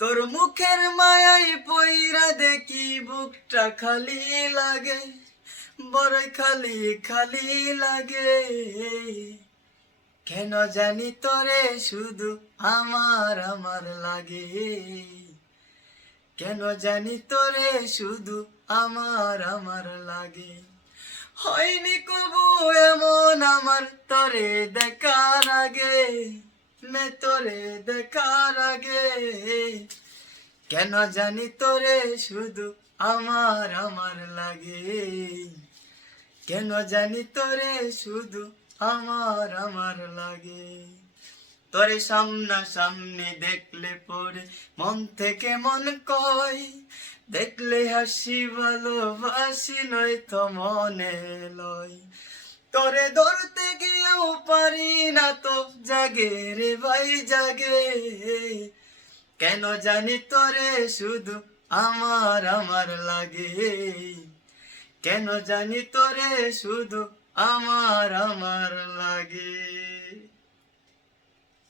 তোর মুখের মায়াই পইরা দেখি বুকটা খালি লাগে, বড়ই খালি খালি লাগে। কেন জানি তোরে শুধু আমার আমার লাগে, কেন জানি তোরে শুধু আমার আমার লাগে। হয়নি কবু এমন আমার তোরে দেখার আগে, তোরে দেখার আগে। কেন জানি তোরে শুধু আমার আমার লাগে, কেন জানি তোরে শুধু আমার আমার লাগে। তোরে সামনা সামনি দেখলে পরে মন থেকে মন কয়, দেখলে হাসি ভালোবাসি নয়তো মনে লয়। তোরে ধরতে গিয়েও পারি না তো জাগে রে ভাই জাগে। কেন জানি তোরে শুধু আমার আমার লাগে, কেন জানি তোরে শুধু আমার আমার